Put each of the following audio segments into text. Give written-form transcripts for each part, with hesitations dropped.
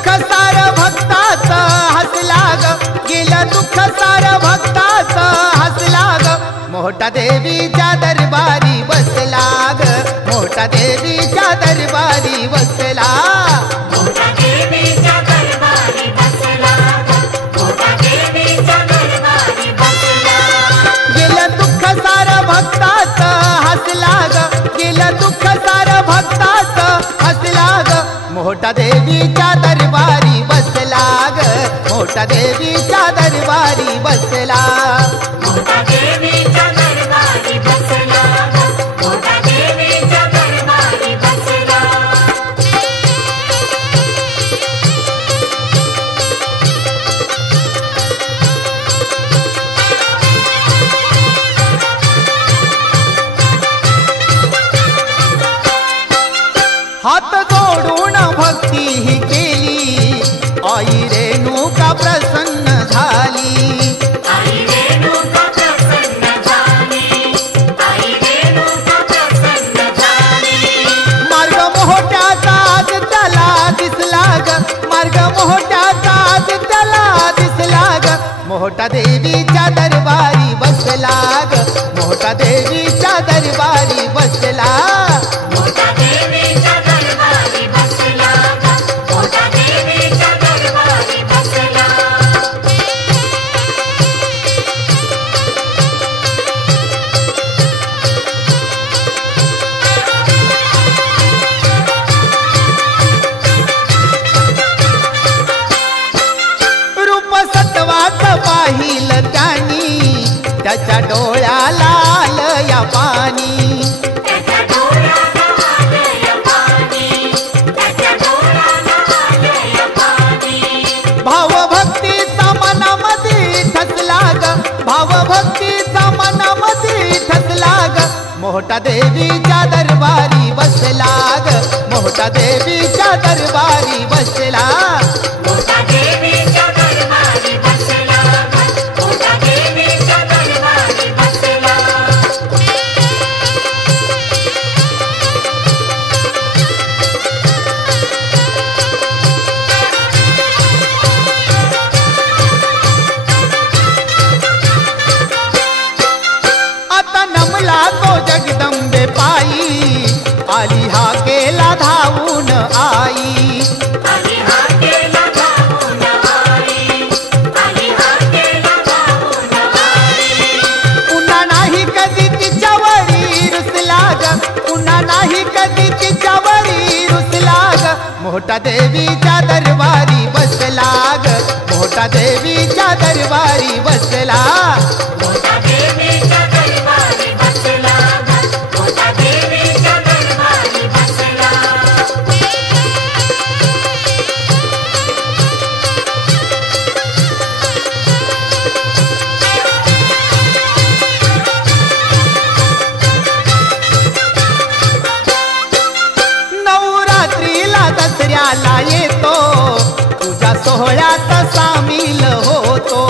दुःख सार भक्ताच हसला ग, गेलं दुःख सार भक्ताच हसला ग, मोठा देवीच्या दरबारी बसला ग, मोठा देवीच्या दरबारी बसला, मोठा देवीच्या दरबारी बसला ग, मोठा देवीच्या दरबारी बसला. गेलं दुःख सार भक्ताच हसला ग, गेलं दुःख सार भक्ताच हसला ग, मोठा देवीच्या दरबारी बसला ग, मोठा देवीच्या दरबारी बसला, मोठा देवीच्या दरबारी बसला ग, मोठा देवीच्या दरबारी बसला. हात जोडून भक्ती ही केली, आई रेणुका प्रसन्न झाली, आई रेणुका प्रसन्न झाली, आई रेणुका प्रसन्न झाली. मार्ग मोठ्याचा आज त्याला दिसला ग, मार्ग मोठ्याचा आज त्याला दिसला ग, मोठा देवीच्या दरबारी बसला ग, मोठा देवीच्या दरबारी बसला, मोठा देवीच्या दरबारी बसला ग, मोठा देवीच्या दरबारी बसला. रूप सत्वाचं पाहिलं त्यांनी, त्याच्या डोळ्याला आलं या पाणी, त्याच्या डोळ्याला आलंय पाणी, त्याच्या डोळ्याला आलंय पाणी. भावभक्तीचा मनामध्ये ठसला ग, भावभक्तीचा मनामध्ये ठसला ग, मोठा देवीच्या दरबारी बसला ग, मोठा देवीच्या दरबारी बसला, मोठा देवीच्या दरबारी बसला ग, मोठा देवीच्या दरबारी बसला. आता नमला तो जगदंबे पायी, आली हा केला धावून आई, आली हा केला धावून आई, आली हा केला धावून आई. पुन्हा नाही कधी तिच्यावरी रुसला ग, पुन्हा नाही कधी तिच्यावरी रुसला ग, मोठा देवीच्या दरबारी बसला ग, मोठा देवीच्या दरबारी बसला, मोठा देवीच्या दरबारी बसला ग, मोठा देवीच्या दरबारी बसला. नवरात्रीला दसऱ्याला येतो, तुझ्या सोहळ्यात सामील होतो,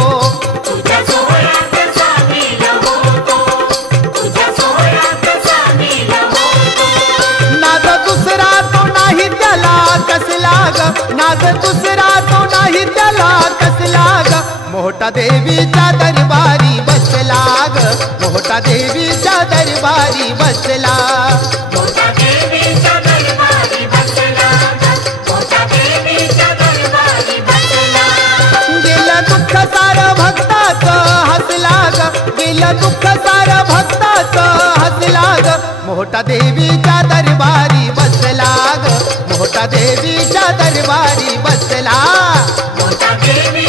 तुझ्या सोहळ्यात सामील होतो, तुझ्या सोहळ्यात सामील होतो. नाद दुसरा तो नाही त्याला कसला ग, नाद दुसरा तो नाही त्याला कसला ग, मोठा देवीच्या दरबारी बसला ग, मोठा देवीच्या दरबारी बसला, मोठा देवीच्या दरबारी बसला ग, मोठा देवीच्या दरबारी बसला. गेलं दुःख सार भक्ताच हसला ग, गेलं दुःख सार भक्ताच हसला ग, मोठा देवीच्या दरबारी बसला ग, मोठा देवीच्या दरबारी बसला, मोठा देवी